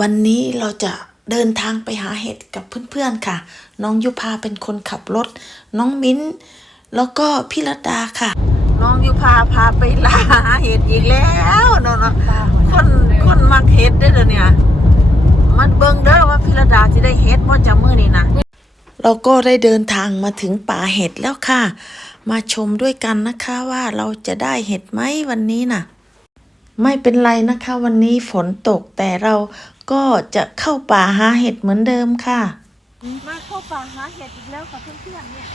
วันนี้เราจะเดินทางไปหาเห็ดกับเพื่อนๆค่ะ น้องยุพาเป็นคนขับรถ น้องมิ้น แล้วก็พี่ระดาค่ะ น้องยุพาพาไปล่าเห็ดอีกแล้วเนาะคนคนมักเห็ดได้เดี๋ยวเนี่ยมันเบิ่งเด้อว่าพี่ระดาจะได้เห็ดบ่จะมื้อนี้นะเราก็ได้เดินทางมาถึงป่าเห็ดแล้วค่ะ มาชมด้วยกันนะคะว่าเราจะได้เห็ดไหมวันนี้น่ะ ไม่เป็นไรนะคะ วันนี้ฝนตกแต่เรา ก็จะเข้าป่าหาเห็ดเหมือนเดิมค่ะ มาเข้าป่าหาเห็ดอีกแล้วค่ะเพื่อนๆเนี่ย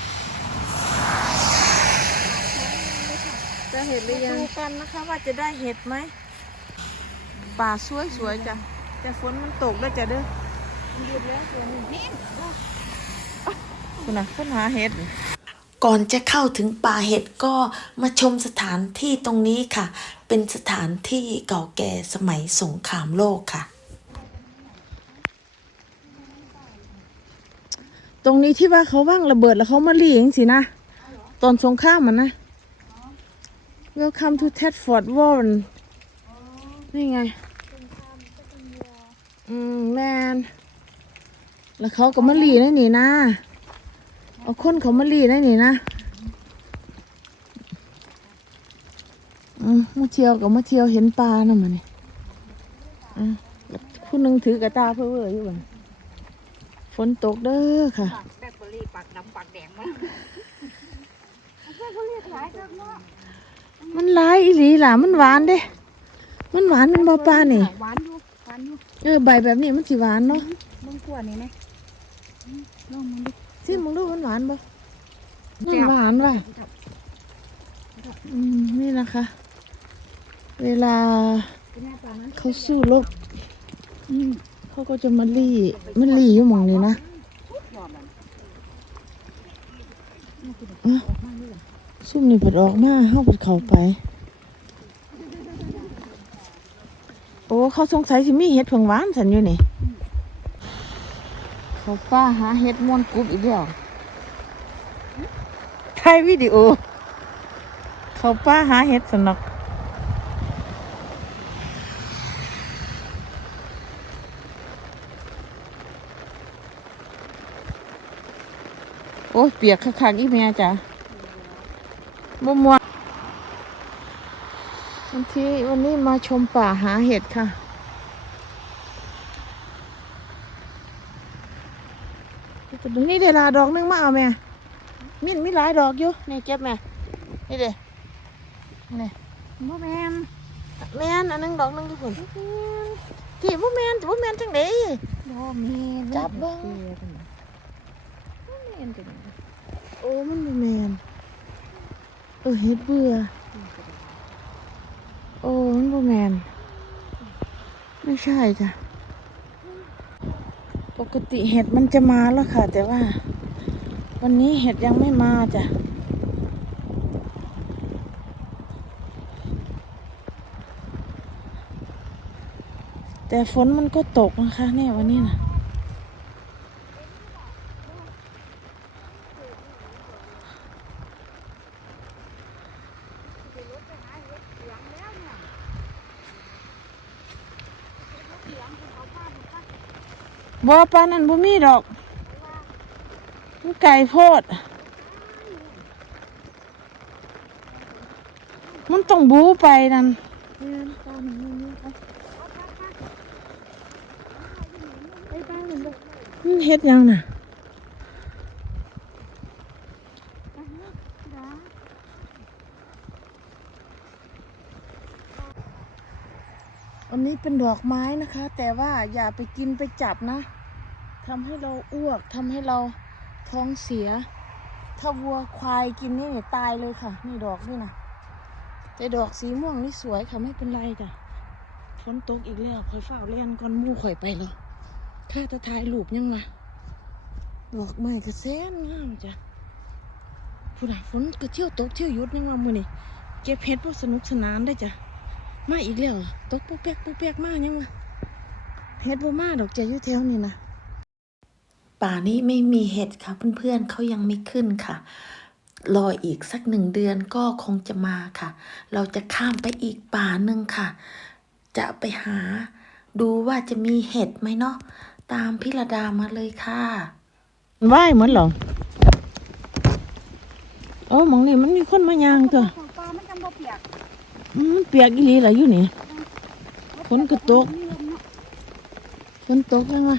จะเห็นหรืมาอยังดูกันนะคะว่าจะได้เห็ดไหมป่าสวยๆจ้ะแต่ฝนมันตกแล้วจ้ะเด้อหยุดแล้วส่วนนี้คุณนะค้นหาเห็ดก่อนจะเข้าถึงป่าเห็ดก็มาชมสถานที่ตรงนี้ค่ะ เป็นสถานที่เก่าแก่สมัยสงครามโลกค่ะ รงนี้ที่ว่าเขาว่างระเบิดแล้วเขามาลีอย่างสินะตอนสงครามมันนะ Welcome to Tedford Warren นี่ไงอืมแมนแล้วเขาก็มาลีได้นี่นะเอาคนเขามาลีได้นี่นะอืมมาเที่ยวกับมาเที่ยวเห็นปลาน่ะมันนี่อืมผู้หนึงถือกระตาเพื่อเวออยู่บ่ นฝนตกเด้อค่ะแบล็คเบอร์รี่ปากดำปากแดงมามันหลายอีหลีล่ะมันหวานเด้ มันหวานมันบ่ปลานี่หวานอยู่หวานอยู่เออใบแบบนี้มันสิหวานเนาะมึงกลัวนี่ไหมลองมึงดิซิมึงดูมันหวานบ่มันหวานว่ะอืมนี่นะคะ เวลาเป็นหน้าตานะเขาสู้รบอืม เขาก็จะมาลี่มันลี่อยู่หมองนี้นะหอมมันอะซุ่มนี่เปิดออกมาเฮาเปิดเข้าไป โอ้เขาสงสัยสิมีเห็ดเพิ่งหวานสันอยู่นี่ เขาป้าหาเห็ดม่วนกรุ๊บอีกแล้วถ่ายวิดีโอ เขาป้าหาเห็ดสนอก อ้ยเปียกคักๆอีเมียจ้ะมัวมัววันที่วันนี้มาชมป่าหาเห็ดค่ะ นี่เดี๋ยวลาดอกนึงมาเอาแม่ มินมีหลายดอกอยู่ นี่เก็บแม่ นี่เด้นี่บ่แมนแม่นอันหนึงดอกหนึงทุกคนที่บ่แม่นบ่แม่นจังได๋บ่แมนจับเบิ่งบ่แมนจัง โอ้มันบ่แมนเออเฮ็ดเบื่อ โอ้มันบ่แมนไม่ใช่จ้ะ ปกติเห็ดมันจะมาแล้วค่ะ แต่ว่า วันนี้เห็ดยังไม่มาจ้ะแต่ฝนมันก็ตกนะคะเนี่ยวันนี้นะ บ่ปานนั้นบ่มีดอกมันไก่โพด มันต้องบูไปนั่นมันเฮ็ดยังน่ะอันนี้เป็นดอกไม้นะคะ แต่ว่าอย่าไปกินไปจับนะ ทำให้เราอ้วกทำให้เราท้องเสีย ถ้าวัวควายกินนี่เนี่ยตายเลยค่ะ นี่ดอกนี่นะแต่ดอกสีม่วงนี่สวยค่ะไม่เป็นไรจ้ะฝนตกอีกแล้วคอยเฝ้าเล่นก่อนมู่ข่อยไปแล้วข้าจะถ่ายรูปยังวะดอกไม้กระแสนงามจ้ะผู้ใดฝนก็เที่ยวตกเที่ยวยุดยังวะมือนี้เก็บเห็ดพวกสนุกสนานได้จ้ะมาอีกแล้วตกปุ๊กแป๊กปุ๊กแป๊กมากยังวะเห็ดบ่มาดอกใจยู่แถวนี่นะ ป่านี้ไม่มีเห็ดค่ะเพื่อนๆเขายังไม่ขึ้นค่ะ รออีกสักหนึ่งเดือนก็คงจะมาค่ะ เราจะข้ามไปอีกป่าหนึ่งค่ะ จะไปหาดูว่าจะมีเห็ดไหมเนาะตามพิรดามาเลยค่ะว่ายเหมือนเหรอโอ้หมองนี่มันมีคนมายางตัวของปลามันจังบ่เปียกอืมเปียกอีหลีเหรออยู่นี่ฝนก็ตกมีลมเนาะฝนตกยังวะ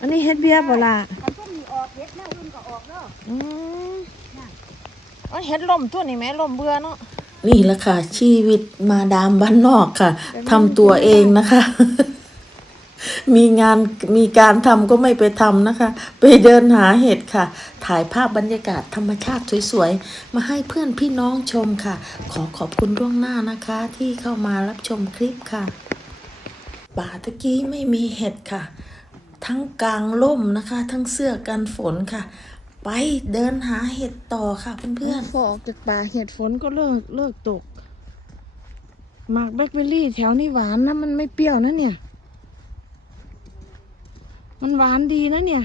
อันนี้ เฮ็ดเบียร์บ่ล่ะคันพวกนี้ออกเฮ็ดแนวอื่นก็ออกเด้ออืมอ๋อเฮ็ดลมตัวนี่แหม่ลมเบื่อเนาะนี่แหละค่ะ ชีวิตมาดามบ้านนอกค่ะทำตัวเองนะคะ มีงานมีการทำก็ไม่ไปทำนะคะ ไปเดินหาเห็ดค่ะ ถ่ายภาพบรรยากาศธรรมชาติสวยๆ มาให้เพื่อนพี่น้องชมค่ะ ขอขอบคุณล่วงหน้านะคะ ที่เข้ามารับชมคลิปค่ะป่าตะกี้ไม่มีเห็ดค่ะ ทั้งกลางร่มนะคะ ทั้งเสื้อกันฝนค่ะ ไปเดินหาเห็ดต่อค่ะเพื่อนๆพอออกจากป่าเห็ดฝนก็เลิกเลิกตกหมากแบล็คเบอร์รี่แถวนี้หวานนะ มันไม่เปรี้ยวนะเนี่ย มันหวานดีนะเนี่ย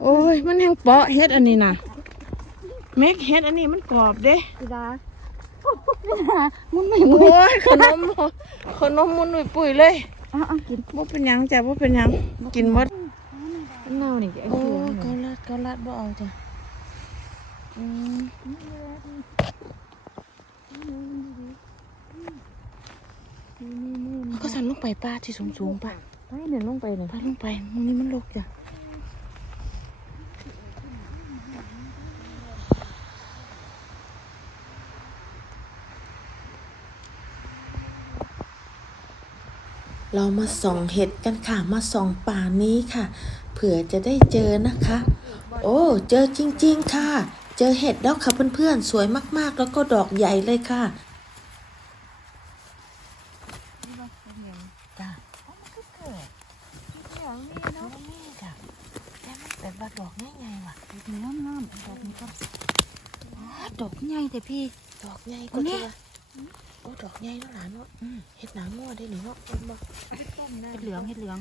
โอ้ย มันแห้งเปาะเฮ็ดอันนี้นะเม็กเฮ็ดอันนี้มันกรอบเด้พี่ดาพี่ดา มันไม่โอ้ยขนมขนมมุนหนุ่ยปุ๋ยเลยเอาเอากินบ่เป็นหยังจ้ะบ่เป็นหยังกินหมดมันเน่านี่ไอ้โอ้เขียวเกาลัดเกาลัดบ่เอาจ้ะอืมมันก็สั่นลงไปป้าที่สูงสูงๆป่ะไปเนี่ยลงไปเนี่ยป้าลงไปตรงนี้มันลกจ้ะ เรามาส่องเห็ดกันค่ะ มาส่องป่านี้ค่ะ เผื่อจะได้เจอนะคะ โอ้ เจอจริง ๆ ค่ะ เจอเห็ดแล้วค่ะเพื่อนๆ สวยมากๆ แล้วก็ดอกใหญ่เลยค่ะจ้ะเกิดที่อย่างนี้เนาะนี่จ้ะแต่มันเป็นว่าดอกง่ายๆว่ะเนื้องามดอกนี้ก็ดอกใหญ่แต่พี่ ดอกใหญ่อัก็นเนี้จะยโอ้ดอกใหญ่แล้วหลานเนาะเห็ดหนางัวได้หนิเนาะเห็นบ่เห็ดเหลืองเห็ดเหลือง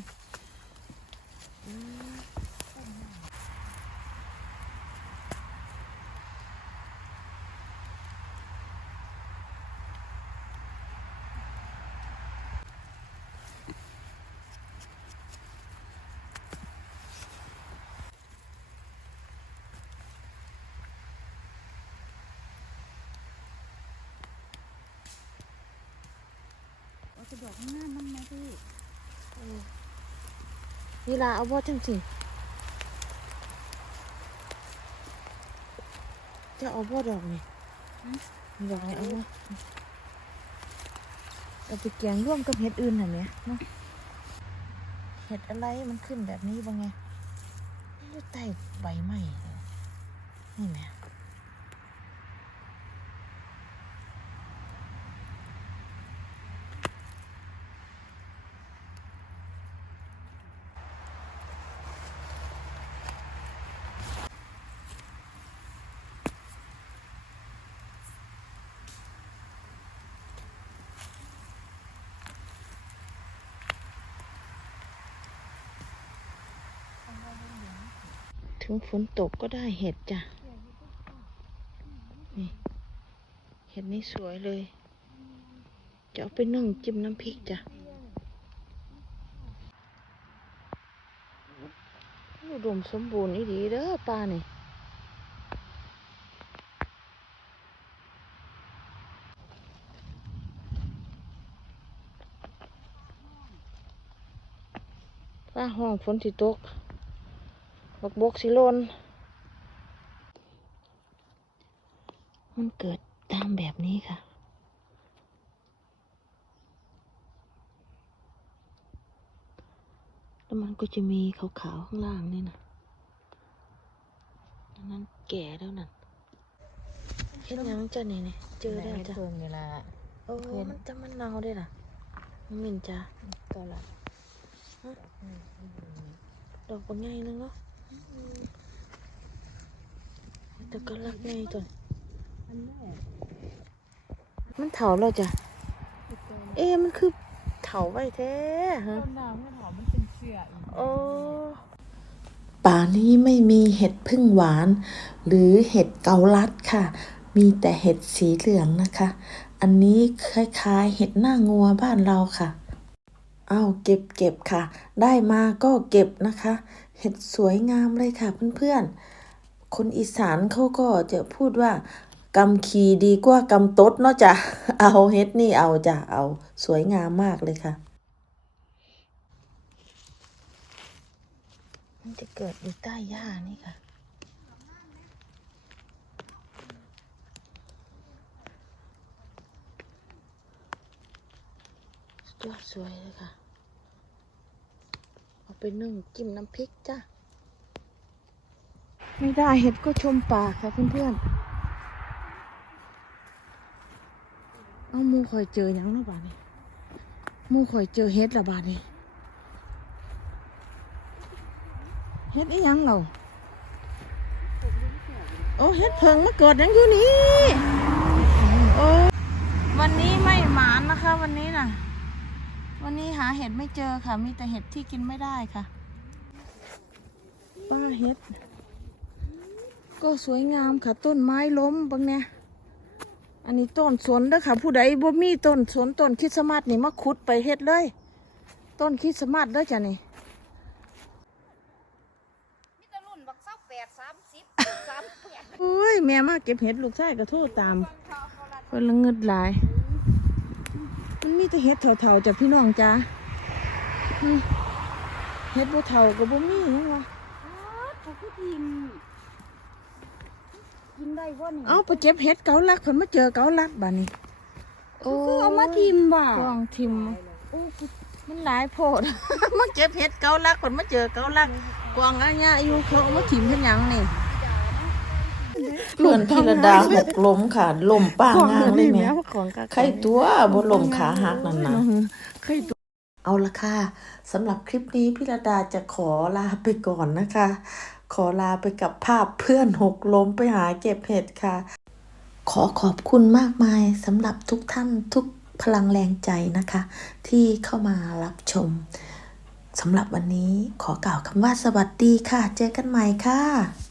เอาจะดอกงามมันมาพี่นี่ล่ะเอาบ่จังสิจะเอาบ่ดอกนี่ดอกนี่เอาบ่เอาไปแกงร่วมกับเห็ดอื่นน่ะแหม่เนาะเห็ดอะไรมันขึ้นแบบนี้บ่ไงอยู่ใต้ใบไม้นี่แหม่ ถึงฝนตกก็ได้เห็ดจ้ะ นี่ เห็ดนี่สวยเลย จะเอาไปนึ่งจิ้มน้ำพริกจ้ะอุดมสมบูรณ์อีดีเด้อปลานี่ปลาห้องฝนสิตก บักบกสิโลนมันเกิดตามแบบนี้ค่ะ แล้วมันก็จะมีขาวๆข้างล่างนี่นะอันนั้นแก่แล้วนั่นเห็นยังจ้ะนี่นี่เจอแล้วจ้ะเพิ่งเวลาโอ้มันจะมันเน่าได้ล่ะมันมินจ้ะก็ละดอกบางไงนึงเนาะ แต่ก็รักไงตัวอันแรกมันเถาแล้วจ้ะ เอ๊ะมันคือเถาาไว้แท้ฮะต้นน้ำไม่หอมมันเป็นเสืออีกโอ้ป่านี้ไม่มีเห็ดพึ่งหวาน หรือเห็ดเกาลัดค่ะ มีแต่เห็ดสีเหลืองนะคะ อันนี้คล้ายๆ เห็ดหน้างัวบ้านเราค่ะ เอาเก็บเก็บค่ะ ได้มาก็เก็บนะคะ เห็ดสวยงามเลยค่ะเพื่อนๆ คนอีสานเขาก็จะพูดว่ากำขีดีกว่ากำตดเนาะจ้ะ เอาเห็ดนี่เอาจ้ะ เอาสวยงามมากเลยค่ะ มันจะเกิดอยู่ใต้หญ้านี่ค่ะ ยอดสวยเลยค่ะ เอาไปนึ่งจิ้มน้ำพริกจ้ะ ไม่ได้เห็ดก็ชมป่าค่ะเพื่อนๆ เอามูคอยเจอยังเนาะบาดนี้มูคอยเจอเห็ดละบาดนี้เห็ดอีหยังเราโอ้เห็ดเพิงมาเกิดยังอยู่นี่ โอ้ วันนี้ไม่หมานนะคะวันนี้น่ะ วันนี้หาเห็ดไม่เจอค่ะ มีแต่เห็ดที่กินไม่ได้ค่ะ ป้าเห็ด ก็สวยงามค่ะ ต้นไม้ล้มบางเนี่ยอันนี้ต้นสนเด้อค่ะ ผู้ใดบ่มีต้นสนต้นคริดสต์มาสนี่มาขุดไปเฮ็ดเลย ต้นคริดสต์มาสเด้อจ้ะนี่นี่จะรุ่นบักเศร้าแปดสามสิบสามแปดอุ้ยแม่มาเก็บเห็ดลูกชายก็โทษตามเพิ่นละเงิดหลาย มันมีแต่เห็ดเถ่าๆจากพี่น้องจ้าอืมเห็ดบ่เถ่าก็บ่มีหยังวะเขาคือทิมกินได้บ่นี่เอาไปเก็บเห็ดเกาลักเพิ่นมาเจอเกาลักบัดนี้โอ้คือเอามาทิมบ่กองทิมมันหลายโพดมาเก็บเห็ดเกาลักคนมาเจอเกาลักกวางอันเนี้ยอายุเขาเอามาถิ่มเพ็นหยังนี่ เพื่อนพิรดาหกล้มค่ะล้มป้างางเลยแหม่ของกะใครตัวบนลมขาหักนั่นนะใครตัวเอาละค่ะสำหรับคลิปนี้พิรดาจะขอลาไปก่อนนะคะ ขอลาไปกับภาพเพื่อนหกล้มไปหาเก็บเห็ดค่ะ ขอขอบคุณมากมายสำหรับทุกท่านทุกพลังแรงใจนะคะ ที่เข้ามารับชมสำหรับวันนี้ขอกล่าวคำว่าสวัสดีค่ะ เจอกันใหม่ค่ะ